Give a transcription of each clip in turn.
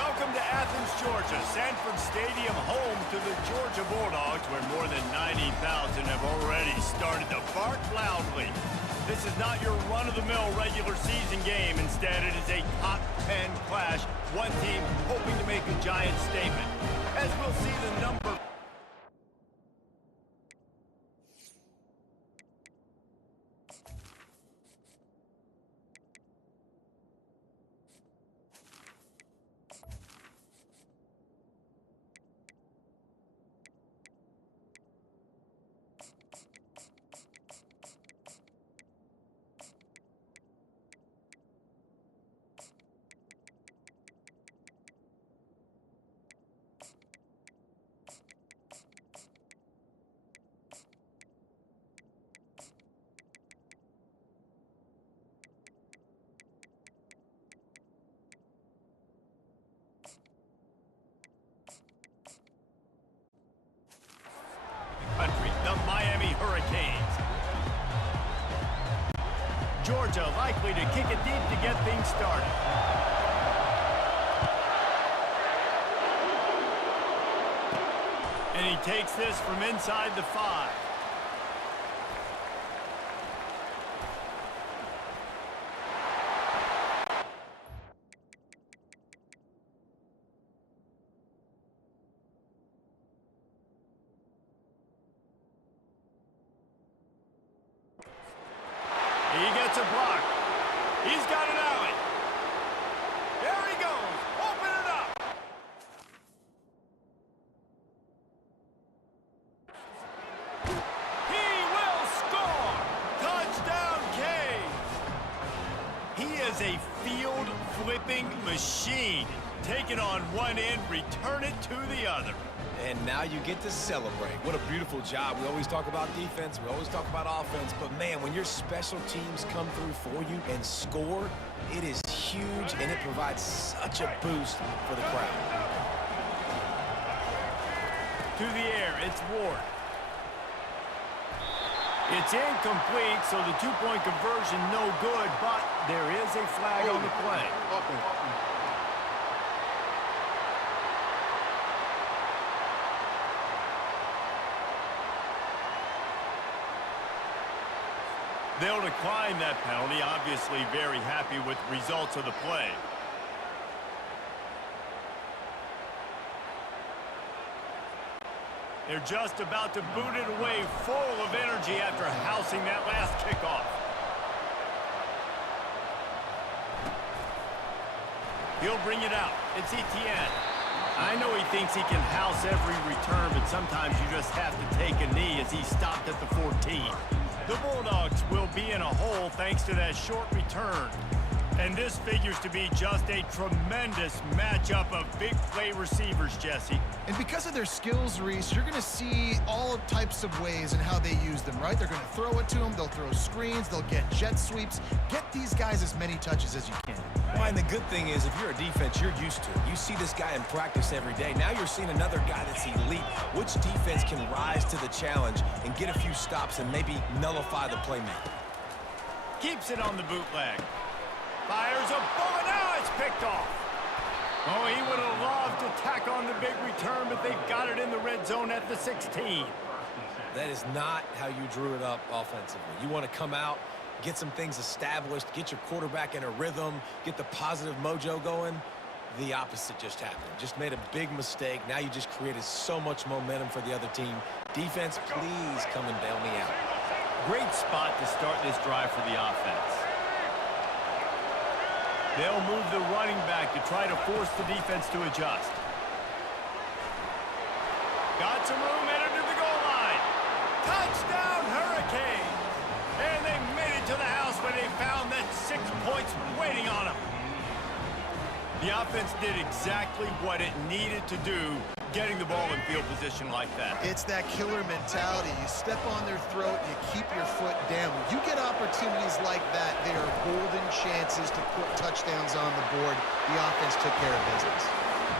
Welcome to Athens, Georgia, Sanford Stadium, home to the Georgia Bulldogs, where more than 90,000 have already started to bark loudly. This is not your run-of-the-mill regular season game. Instead, it is a top 10 clash, one team hoping to make a giant statement. As we'll see, the number country, the Miami Hurricanes. Georgia likely to kick it deep to get things started. And he takes this from inside the 5. He gets a block. He's got an alley. There he goes. Open it up. He will score. Touchdown, Canes. He is a field-flipping machine. Take it on one end, return it to the other. And now you get to celebrate. What a beautiful job. We always talk about defense, we always talk about offense, but man, when your special teams come through for you and score, it is huge and it provides such a boost for the crowd. To the air, it's Ward. It's incomplete, so the two-point conversion no good, but there is a flag on the play. They'll decline that penalty, obviously very happy with the results of the play. They're just about to boot it away, full of energy after housing that last kickoff. He'll bring it out. It's Etienne. I know he thinks he can house every return, but sometimes you just have to take a knee as he stopped at the 14. The Bulldogs will be in a hole thanks to that short return. And this figures to be just a tremendous matchup of big play receivers, Jesse. And because of their skills, Reese, you're going to see all types of ways in how they use them, right? They're going to throw it to them, they'll throw screens, they'll get jet sweeps. Get these guys as many touches as you can. Well, and the good thing is, if you're a defense, you're used to it. You see this guy in practice every day. Now you're seeing another guy that's elite. Which defense can rise to the challenge and get a few stops and maybe nullify the playmaker? Keeps it on the bootleg. Fires a bullet. Now it's picked off. Oh, he would have loved to tack on the big return, but they've got it in the red zone at the 16. That is not how you drew it up offensively. You want to come out, get some things established, get your quarterback in a rhythm, get the positive mojo going. The opposite just happened. Just made a big mistake. Now you just created so much momentum for the other team. Defense, please come and bail me out. Great spot to start this drive for the offense. They'll move the running back to try to force the defense to adjust. Got some room, entered to the goal line. Touchdown, Hurricanes! And they made it to the house when they found that 6 points waiting on them. The offense did exactly what it needed to do, getting the ball in field position like that. It's that killer mentality. You step on their throat, you keep your foot down. When you get opportunities like that, they are golden chances to put touchdowns on the board. The offense took care of business.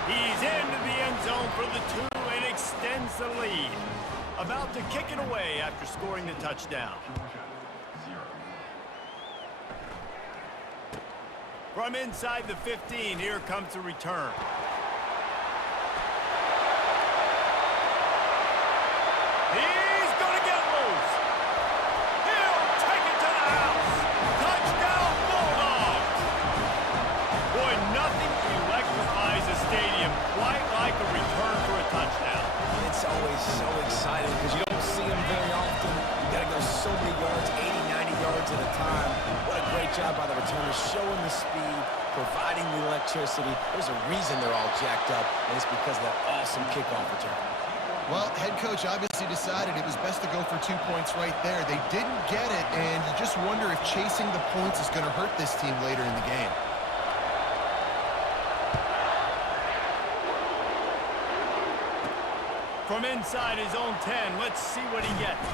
He's into the end zone for the 2 and extends the lead. About to kick it away after scoring the touchdown. From inside the 15, here comes the return. He's going to get loose. He'll take it to the house. Touchdown, Bulldogs. Boy, nothing electrifies a stadium quite like a return for a touchdown. It's always so exciting because you don't see them very often. You got to go so many yards, 80, 90 yards at a time. What a great job by the returners, showing the speed, providing the electricity. There's a reason they're all jacked up, and it's because of that awesome kickoff return. Well, head coach obviously decided it was best to go for 2 points right there. They didn't get it, and you just wonder if chasing the points is going to hurt this team later in the game. From inside his own 10, let's see what he gets.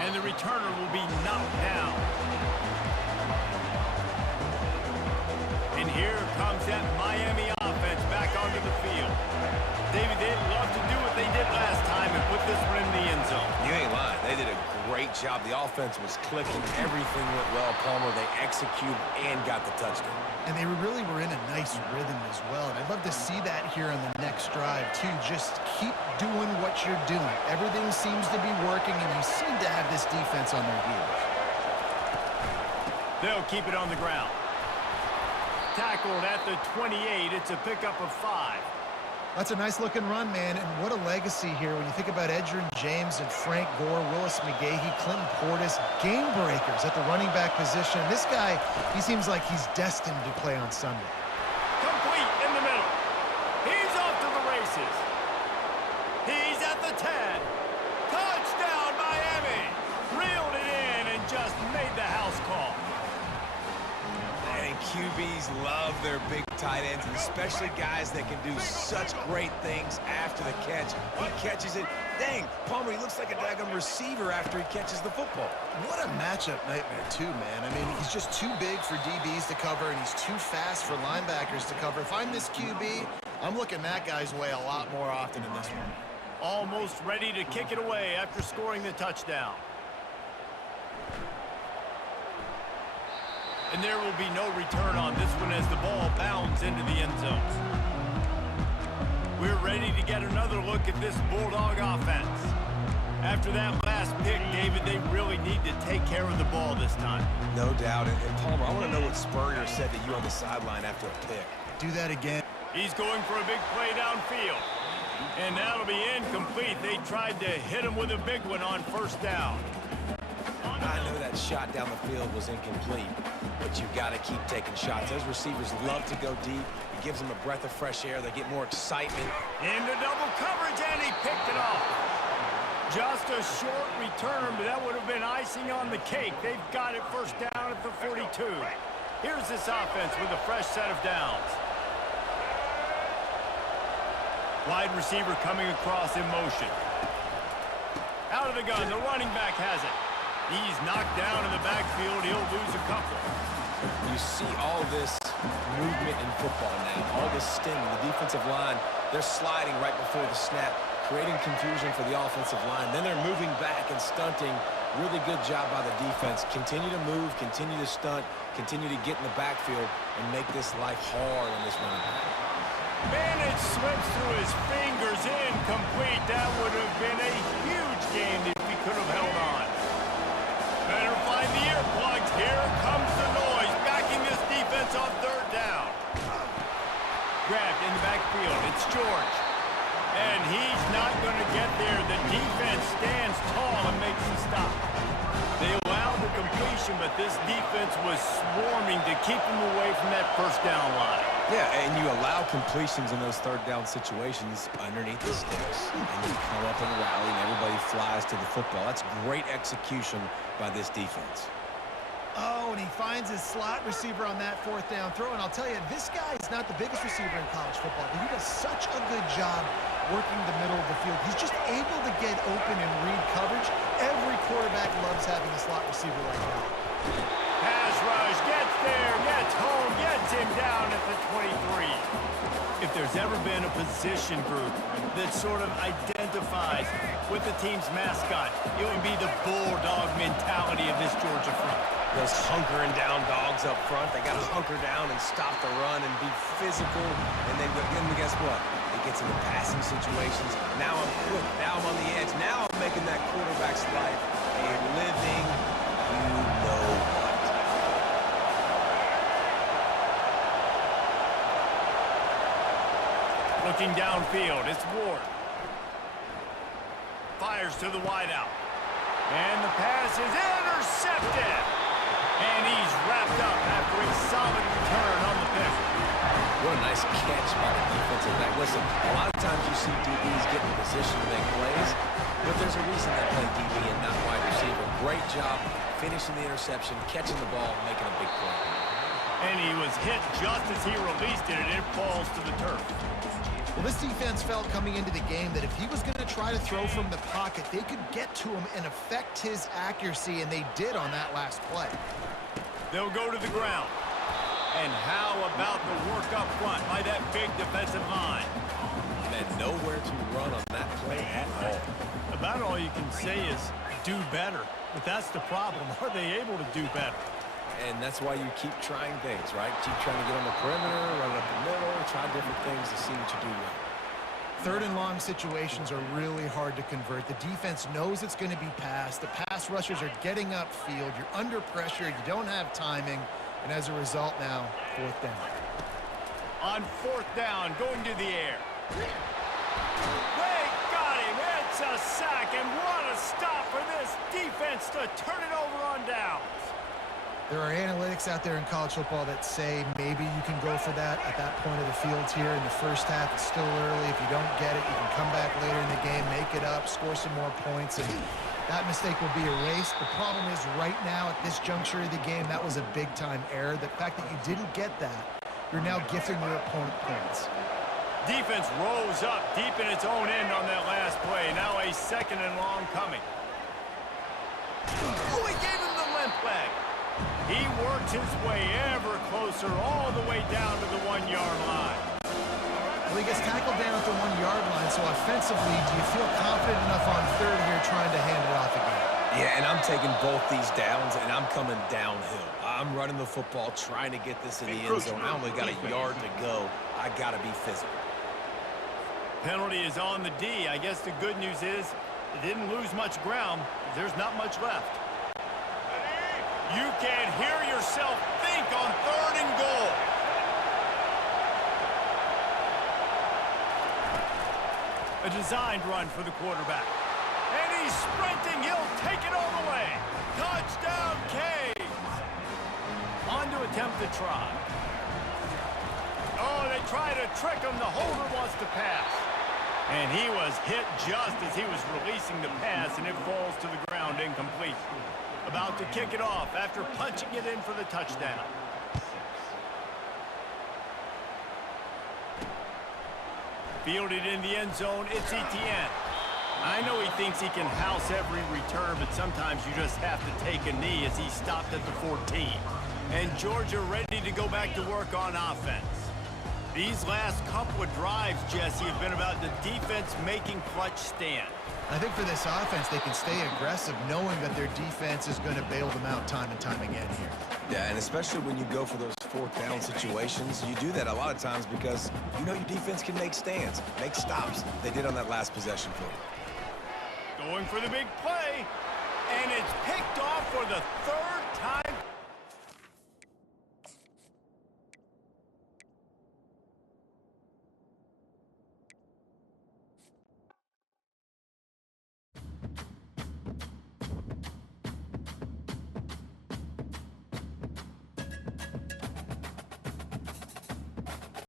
And the returner will be knocked down. And here comes that Miami offense back onto the field. David, they'd love to do what they did last time and put this one in the end zone. You ain't lying. They did a great job. The offense was clicking. Everything went well, Palmer. They executed and got the touchdown. And they really were in a nice rhythm as well. And I'd love to see that here on the next drive, too. Just keep doing what you're doing. Everything seems to be working, and you seem to have this defense on their heels. They'll keep it on the ground. Tackled at the 28. It's a pickup of 5. That's a nice-looking run, man, and what a legacy here when you think about Edgerrin James and Frank Gore, Willis McGahee, Clinton Portis, game breakers at the running back position. This guy, he seems like he's destined to play on Sunday. Complete in the middle. He's off to the races. He's at the 10. Touchdown, Miami. Reeled it in and just made the house call. And QBs love their big tight ends, and especially guys that can do such great things after the catch. He catches it. Dang, Palmer, he looks like a daggum receiver after he catches the football. What a matchup nightmare, too, man. I mean, he's just too big for DBs to cover, and he's too fast for linebackers to cover. If I'm this QB, I'm looking that guy's way a lot more often in this one. Almost ready to kick it away after scoring the touchdown. And there will be no return on this one as the ball bounds into the end zone. We're ready to get another look at this Bulldog offense. After that last pick, David, they really need to take care of the ball this time. No doubt. And Palmer, I want to know what Spurrier said to you on the sideline after a pick. Do that again. He's going for a big play downfield. And that'll be incomplete. They tried to hit him with a big one on first down. I know that shot down the field was incomplete, but you've got to keep taking shots. Those receivers love to go deep. It gives them a breath of fresh air. They get more excitement. Into double coverage, and he picked it off. Just a short return, but that would have been icing on the cake. They've got it first down at the 42. Here's this offense with a fresh set of downs. Wide receiver coming across in motion. Out of the gun, the running back has it. He's knocked down in the backfield. He'll lose a couple. You see all this movement in football now, all this sting. The defensive line, they're sliding right before the snap, creating confusion for the offensive line. Then they're moving back and stunting. Really good job by the defense. Continue to move, continue to stunt, continue to get in the backfield and make this life hard on this running back. Manage slips through his fingers, incomplete. That would have been a huge game if he could have held on. Better find the earplugs. Here comes the noise, backing this defense on third down. Grabbed in the backfield. It's George. And he's not going to get there. The defense stands tall and makes the stop. They allowed the completion, but this defense was swarming to keep him away from that first down line. Yeah, and you allow completions in those third down situations underneath the sticks. And you come up and rally, and everybody flies to the football. That's great execution by this defense. Oh, and he finds his slot receiver on that fourth down throw. And I'll tell you, this guy is not the biggest receiver in college football, but he does such a good job working the middle of the field. He's just able to get open and read coverage. Every quarterback loves having a slot receiver like that. Pass rush, gets there, gets home, gets him down at the 23. If there's ever been a position group that sort of identifies with the team's mascot, it would be the Bulldog mentality of this Georgia front. Those hunkering down dogs up front, they got to hunker down and stop the run and be physical. And then guess what? It gets into passing situations. Now I'm quick. Now I'm on the edge. Now I'm making that quarterback's life a living, you know what. Looking downfield, it's Ward. Fires to the wideout. And the pass is intercepted. And he's wrapped up after a solid return on the pick. What a nice catch by the defensive back. Listen, a lot of times you see DBs get in position to make plays, but there's a reason they play DB and not wide receiver. Great job finishing the interception, catching the ball, making a big play. And he was hit just as he released it, and it falls to the turf. Well, this defense felt coming into the game that if he was going to try to throw from the pocket, they could get to him and affect his accuracy, and they did on that last play. They'll go to the ground. And how about the work up front by that big defensive line? And nowhere to run on that play at all. About all you can say is do better. But that's the problem. Are they able to do better? And that's why you keep trying things, right? Keep trying to get on the perimeter, run up the middle, try different things to see what you do well. Third and long situations are really hard to convert. The defense knows it's going to be passed. The pass rushers are getting upfield. You're under pressure. You don't have timing. And as a result now, fourth down. On fourth down, going to the air. They got him. It's a sack. And what a stop for this defense to turn it over on downs. There are analytics out there in college football that say maybe you can go for that at that point of the field here in the first half. It's still early. If you don't get it, you can come back later in the game, make it up, score some more points, and that mistake will be erased. The problem is right now at this juncture of the game, that was a big-time error. The fact that you didn't get that, you're now gifting your opponent points. Defense rose up deep in its own end on that last play. Now a second and long coming. Oh, he gave him the limp leg. He worked his way ever closer all the way down to the 1-yard line. Well, he gets tackled down at the 1-yard line, so offensively, do you feel confident enough on third here trying to hand it off again? Yeah, and I'm taking both these downs, and I'm coming downhill. I'm running the football, trying to get this in the end zone. I only got a yard to go. I got to be physical. Penalty is on the D. I guess the good news is it didn't lose much ground. There's not much left. You can hear yourself think on third and goal. A designed run for the quarterback. And he's sprinting. He'll take it all the way. Touchdown, Canes. On to attempt the try. Oh, they try to trick him. The holder wants to pass. And he was hit just as he was releasing the pass, and it falls to the ground incomplete. About to kick it off after punching it in for the touchdown. Fielded in the end zone, it's Etienne. I know he thinks he can house every return, but sometimes you just have to take a knee as he stopped at the 14. And Georgia ready to go back to work on offense. These last couple of drives, Jesse, have been about the defense making clutch stand. I think for this offense, they can stay aggressive knowing that their defense is going to bail them out time and time again here. Yeah, and especially when you go for those fourth down situations, you do that a lot of times because you know your defense can make stands, make stops. They did on that last possession for you. Going for the big play, and it's picked off for the third time